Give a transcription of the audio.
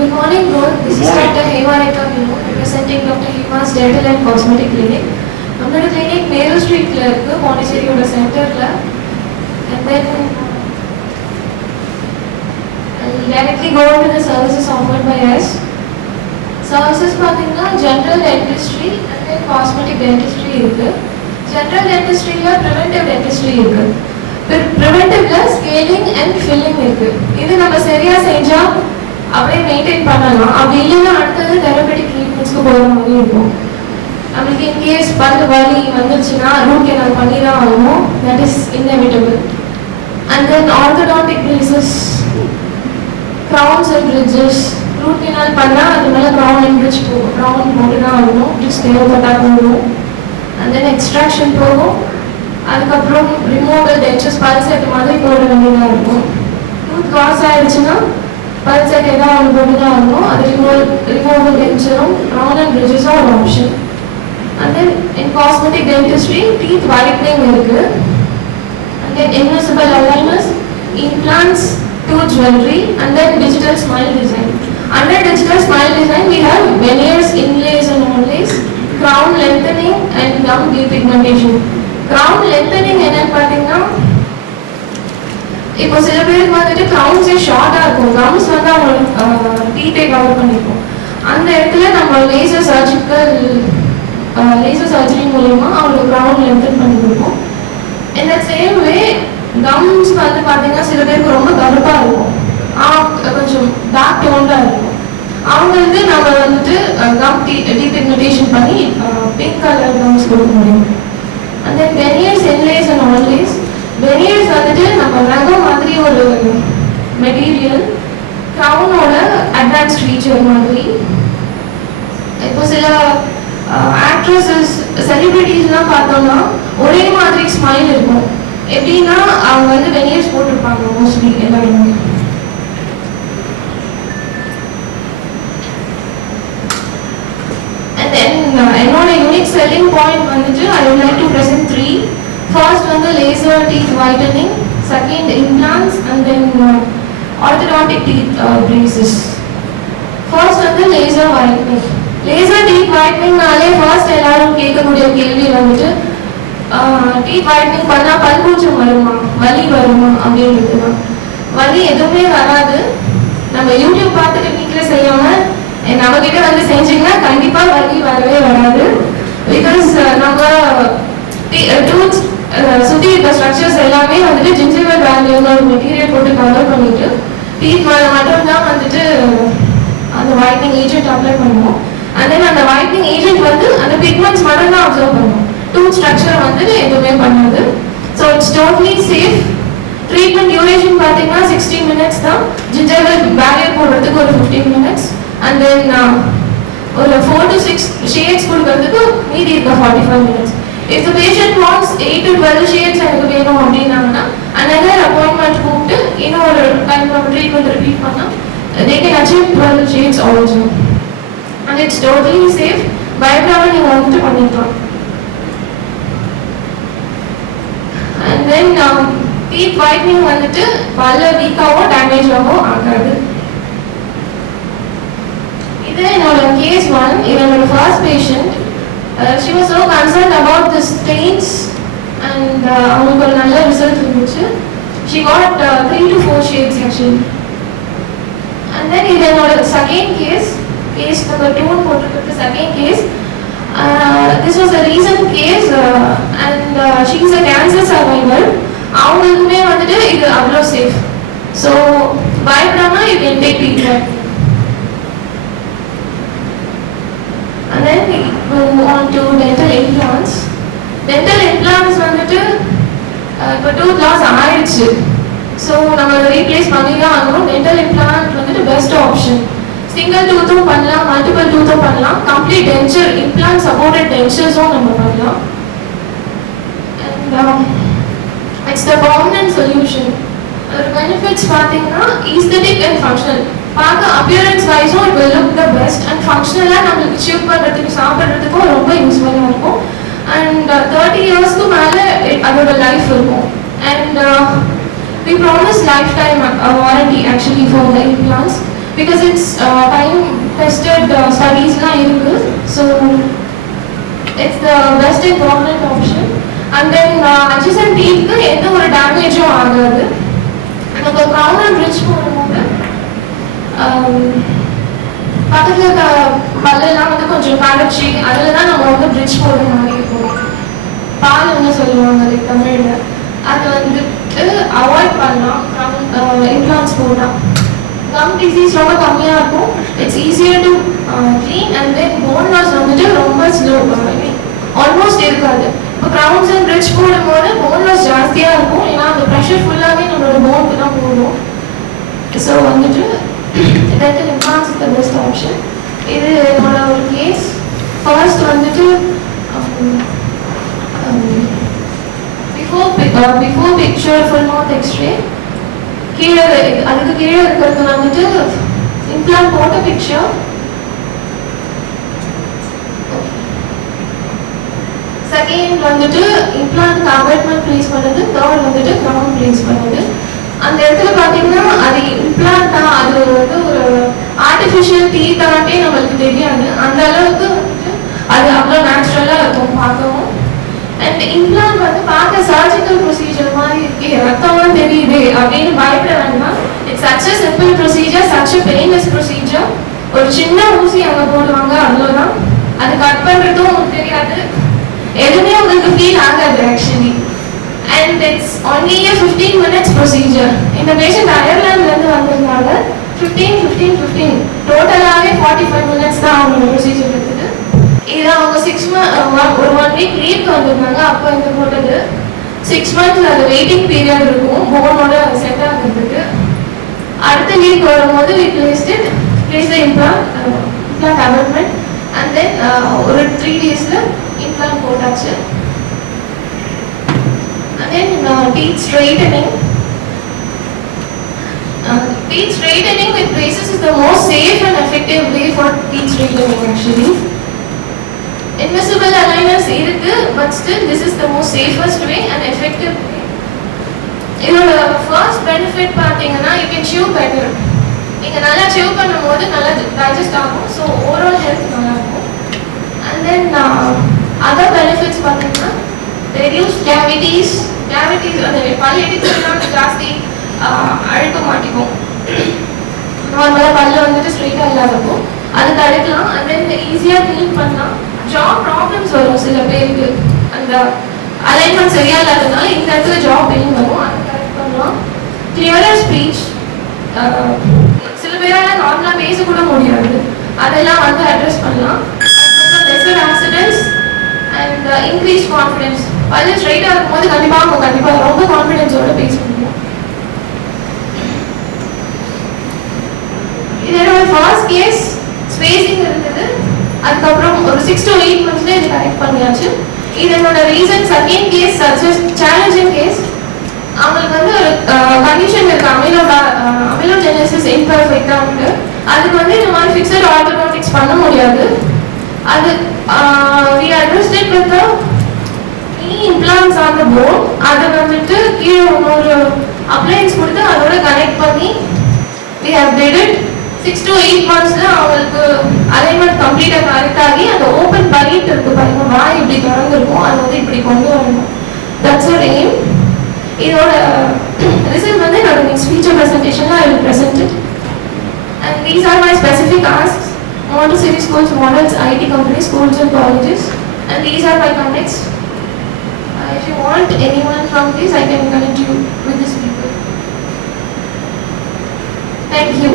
Good morning, both. This is Dr. Hema Rekha Vinu, representing Dr. Hema's Dental and Cosmetic Clinic. Our clinic Nehru Street Pondicherry Center, and then I'll directly go into the services offered by us. Services general dentistry and then cosmetic dentistry. General dentistry preventive dentistry. Preventive scaling and filling. This is அப்படியே மெயின்டைன் பண்ணலாம். அப்படி இல்லைன்னா அடுத்தது தெரபெட்டிக் ட்ரீட்மெண்ட்ஸ்க்கு போகிற மாதிரி இருக்கும். நம்மளுக்கு இன்கேஸ் பல்லு வலி வந்துருச்சுன்னா ரூட் கெனால் பண்ணி தான் ஆகணும். That is inevitable. And then orthodontic braces, crowns and bridges. Root canal பண்ணால் அது மேலே க்ரௌன் அண்ட் பிரிட்ஜ் போகும். க்ரௌன் போட்டு தான் ஆகணும். ஜஸ்ட் தேவைப்பட்டா போகும். அண்ட் தென் எக்ஸ்ட்ராக்ஷன் போகும். அதுக்கப்புறம் ரிமூவல் டென்ச்சர்ஸ் பல் செட் மாதிரி போட வேண்டியதாக இருக்கும். டூத் லாஸ் ஆகிடுச்சுன்னா பல் செட் ஏதாவது ஒன்று போட்டு தான் ஆகணும். அது ரிமூவல் டென்ச்சரும் க்ரௌன் அண்ட் பிரிட்ஜஸும் ஒரு option. And then in cosmetic dentistry teeth whitening இருக்குது. And then invisible aligners, implants, tooth jewelry, and then digital smile design. Under digital smile design, we have veneers, inlays and onlays, crown lengthening and gum depigmentation. Crown lengthening என்னன்னு பார்த்தீங்கன்னா இப்போ சில பேருக்கு வந்துட்டு க்ரௌன்ஸே ஷார்ட்டாக இருக்கும். கம்ஸ் வந்து அவங்க டீட்டே கவர் பண்ணியிருக்கோம். அந்த இடத்துல நம்ம லேசர் சர்ஜரி மூலயமா அவங்களுக்கு க்ரௌன் லென்த்தன் பண்ணி கொடுப்போம். இந்த சேம் வே கம்ஸ் வந்து பார்த்தீங்கன்னா சில பேருக்கு ரொம்ப கருப்பாக இருக்கும், கொஞ்சம் டார்க் டோன்டாக இருக்கும். அவங்களுக்கு நம்ம வந்துட்டு கம் டீபிக்மெண்டேஷன் பண்ணி பிங்க் கலர் கம்ஸ் கொடுக்க முடியும். அந்த வெனியர்ஸ், இன்லேஸ் அண்ட் ஆன்லேஸ். வெனியர்ஸ் வந்துட்டு நம்ம ரகம் மாதிரி ஒரு மெட்டீரியல், க்ரௌனோட அட்வான்ஸ்ட் ஃபீச்சர் மாதிரி. இப்போ சில ஆக்ட்ரஸஸ், செலிபிரிட்டிஸ்லாம் பார்த்தோம்னா ஒரே மாதிரி ஸ்மைல் இருக்கும். எப்படின்னா அவங்க வந்து வெனியர்ஸ் போட்டிருப்பாங்க மோஸ்ட்லி எல்லாருமே. And then என்னோட யூனிக் செல்லிங் பாயிண்ட் வந்துட்டு I would like to present 3. First வந்து laser teeth whitening, second implants, and then orthodontic teeth braces. First வந்து laser whitening. Laser teeth whitening நாலே first எல்லாரும் கேட்கக்கூடிய கேள்வி வந்துட்டு teeth whitening பண்ணா பல்கூச்சம் வருமா, வலி வருமா அப்படின்றது தான். வலி எதுவுமே வராது. நம்ம யூடியூப் பார்த்துட்டு வீட்டில் செய்யாம நம்ம கிட்ட வந்து செஞ்சீங்கன்னா கண்டிப்பா வலி வரவே வராது. பிகாஸ் நம்ம டூத் சுற்றி இருக்க ஸ்ட்ரக்சர்ஸ் எல்லாமே வந்துட்டு ஜிஞ்சர்வேல் வேல்யூன்னு ஒரு மெட்டீரியல் போட்டு கவர் பண்ணிட்டு டீத் மேலே மட்டும்தான் வந்துட்டு அந்த வைட்னிங் ஏஜென்ட் அப்ளை பண்ணுவோம். அண்ட் தென் அந்த வைட்னிங் ஏஜென்ட் வந்து அந்த பிக்மெண்ட்ஸ் மட்டும் தான் அப்சர்வ் பண்ணுவோம். டூத் ஸ்ட்ரக்சர் வந்துட்டு எதுவுமே பண்ணாது. So it's totally safe. Treatment duration பார்த்தீங்கன்னா 60 minutes தான். ஜிஞ்சர்வேல் பேரியர் போடுறதுக்கு ஒரு 15 minutes. அண்ட் தென் ஒரு 4 to 6 ஷேட்ஸ் கொடுக்கறதுக்கு மீதி இருக்க 45 minutes. If the patient wants 8 to 12 shades எனக்கு வேணும் அப்படின்னாங்கன்னா another appointment கூப்பிட்டு இன்னொரு டைம் நம்ம ட்ரீட்மெண்ட் ரிப்பீட் பண்ணால் they can achieve 12 shades also. And it's totally safe. பயப்படாமல் நீங்கள் வந்துட்டு பண்ணிக்கலாம். And then teeth whitening வந்துட்டு பல்ல வீக்காவோ டேமேஜாவோ ஆகாது. இது என்னோட கேஸ் 1. இது என்னோட first patient. She was so concerned about the stains and அவங்களுக்கு ஒரு நல்ல ரிசல்ட் இருந்துச்சு. She got 3 to 4 shades actually. And then இது என்னோட செகண்ட் கேஸ் நம்பர் 2 போட்டிருக்கிறது second case. This was a recent case and she is a cancer survivor. அவங்களுக்குமே வந்துட்டு இது அவ்வளோ சேஃப். ஸோ பயப்படாம you can take treatment. And then we move on to dental implants. Dental implants வந்துட்டு இப்போ tooth loss ஆயிடுச்சு. ஸோ நம்ம அதை ரீப்ளேஸ் பண்ணி தான் ஆகணும். டென்டல் இம்ப்ளான்ட் வந்துட்டு பெஸ்ட் ஆப்ஷன். சிங்கிள் டூத்தும் பண்ணலாம், மல்டிபிள் டூத்தும் பண்ணலாம், கம்ப்ளீட் டென்ச்சர் இம்ப்ளான்ட் சப்போர்ட்டட் டென்ச்சர்ஸும் நம்ம பண்ணலாம். And it's the permanent solution. அதோட பெனிஃபிட்ஸ் பார்த்தீங்கன்னா ஈஸ்தெட்டிக் அண்ட் ஃபங்க்ஷனல். பார்க்க அப்பியரன்ஸ் வைஸும் it will look the best and ஃபங்க்ஷனலாக நம்மளுக்கு ஷூட் பண்ணுறதுக்கு சாப்பிட்றதுக்கும் ரொம்ப யூஸ்ஃபுல்லாக இருக்கும். அண்ட் 30 yearsக்கு மேலே அதோட லைஃப் இருக்கும். And we promise lifetime warranty actually for the implants. because it's time tested studies-லாம் இருக்கு. So it's the best and prominent option. And then adjacent teeth எந்த ஒரு டேமேஜும் ஆகாது. நம்ம crown and bridge போடும்போது பக்கத்தில் இருக்க பல்லெல்லாம் வந்து கொஞ்சம் கரைச்சி அதில் தான் நம்ம வந்து bridge போடுற மாதிரி இருக்கும். பால்னு சொல்லுவாங்க லைக் தமிழில். அது வந்துட்டு அவாய்ட் பண்ணலாம் இம்ப்ளான்ஸ் போடலாம். கம் டிசீஸ் ரொம்ப கம்மியாக இருக்கும். It's easier to clean and then bone loss வந்துட்டு ரொம்ப ஸ்லோ, ஆல்மோஸ்ட் இருக்காது. இப்போ க்ரவுன்ஸ் அண்ட் பிரிட்ஜ் போடும்போது போன் லாஸ் ஜாஸ்தியாக இருக்கும். ஏன்னா அந்த ப்ரெஷர் ஃபுல்லாகவே நம்மளோட போனுக்கு தான் போகும். ஸோ வந்துட்டு dental implants is the best option. இது என்னோட ஒரு கேஸ். ஃபர்ஸ்ட் வந்துட்டு before picture full mouth x-ray கீழே அதுக்கு கீழே இருக்கிறது வந்துட்டு இம்ப்ளான்ட் போட்ட பிக்சர். செகண்ட் வந்துட்டு இம்ப்ளான்ட் அபார்ட்மெண்ட் பிளேஸ் பண்ணது. தேர்ட் வந்துட்டு கிரவுண்ட் பிளேஸ் பண்ணது. அந்த இடத்துல பார்த்தீங்கன்னா அது இம்ப்ளான்ட் தான், அது வந்து ஒரு ஆர்டிஃபிஷியல் டீத்தானே நம்மளுக்கு தெரியாது. அந்த அளவுக்கு வந்துட்டு அது அவ்வளோ நேச்சுரலாக இருக்கும் பார்க்கவும். அண்ட் இம்ப்ளான்ட் வந்து பார்க்க சர்ஜிக்கல் ப்ரொசீஜர் மாதிரி இருக்கு, ரத்தம்லாம் தெரியுது அப்படின்னு பயப்பட வேண்டாம். It's such a simple procedure, such a painless procedure. ஒரு சின்ன ஊசி அங்கே போடுவாங்க, அவ்வளோதான். அது கட் பண்ணுறதும் உங்களுக்கு தெரியாது, எதுவுமே உங்களுக்கு ஃபீல் ஆகாது actually. And it's only a 15 minutes procedure. இந்த பேஷண்ட் அயர்லாண்ட்லேருந்து வந்திருந்தாங்க. 15 டோட்டலாகவே 45 minutes தான் அவங்களோட ப்ரொசீஜர் இருக்குது. இது அவங்க 6 months ஒரு 1 week லீவ்க்கு வந்திருந்தாங்க. அப்போ இந்த போட்டது 6 months அது வெயிட்டிங் பீரியட் இருக்கும் போனோட செட் ஆகிறதுக்கு. அடுத்த லீவ் வரும்போது we placed the implant abutment and then ஒரு 3 daysல implant போட்டாச்சு. And then teeth straightening with braces is the most safe and effective way for teeth straightening actually. Invisible aligners இருக்கு, but still this is the most safest way and effective way. இதோட first benefit பார்த்தீங்கன்னா you can chew better. நீங்கள் நல்லா chew பண்ணும்போது நல்லா டைஜஸ்ட் ஆகும். So overall health நல்லா இருக்கும். அண்ட் தென் அதர் பெனிஃபிட்ஸ் பார்த்தீங்கன்னா ரெடியூஸ் கேவிட்டிஸ் அந்த பல் எடுத்துலாம் ஜாஸ்தி அழுக்க மாட்டிக்கும். நார்மலாக பல்ல வந்துட்டு ஸ்ட்ரெயிட்டாக இல்லாதப்போ அது தடுக்கலாம். அண்ட் தென் ஈஸியாக க்ளீன் பண்ணலாம். ஜாப் ப்ராப்ளம்ஸ் வரும் சில பேருக்கு, அந்த அலைன்மெண்ட் சரியா இல்லாததுனால இந்த இடத்துல ஜாப் பெயின் வரும், அதை கரெக்ட் பண்ணலாம். கிளியரர் ஸ்பீச், சில பேரால் நார்மலாக பேசக்கூட முடியாது, அதெல்லாம் வந்து அட்ரஸ் பண்ணலாம். அதுக்கப்புறம் lesser accidents and increase confidence. பல்லு ஸ்ட்ரைட்டாக இருக்கும்போது கண்டிப்பாக ரொம்ப கான்ஃபிடென்ஸோட பேச முடியும். இதோட ஃபர்ஸ்ட் கேஸ் ஸ்பேசிங் இருந்தது. அதுக்கப்புறம் ஒரு 6 to 8 monthsல இது கரெக்ட் பண்ணியாச்சு. இது என்னோட reason. Second case challenging case. அவங்களுக்கு வந்து ஒரு கண்டிஷன் இருக்கு, அமிலோஜெனசிஸ் இம்பர்ஃபெக்டா இருக்கு. அதுக்கு வந்து இந்த மாதிரி ஃபிக்ஸட் ஆர்த்தோடான்டிக்ஸ் பண்ண முடியாது. அது we addressed it with the knee implants on the bone. அதை வந்துட்டு கீழே ஒரு அப்ளைன்ஸ் கொடுத்து அதோட கனெக்ட் பண்ணி we have did it. 6 to 8 monthsல அவங்களுக்கு அலைன்மெண்ட் கம்ப்ளீட்டாக கரெக்ட் ஆகி அந்த ஓப்பன் பைட் இருக்கு பாருங்க, வாய் இப்படி திறந்துருக்கும், அது வந்து இப்படி கொண்டு வரணும். That's our aim. இதோட ரிசல்ட் வந்து என்னோட நெக்ஸ்ட் ஃபீச்சர் ப்ரெசன்டேஷனில் I will present it. And these are my specific asks. Montessori schools, models, IT companies, schools and colleges. And these are my contacts. If you want anyone from this, I can connect you with these people. Thank you.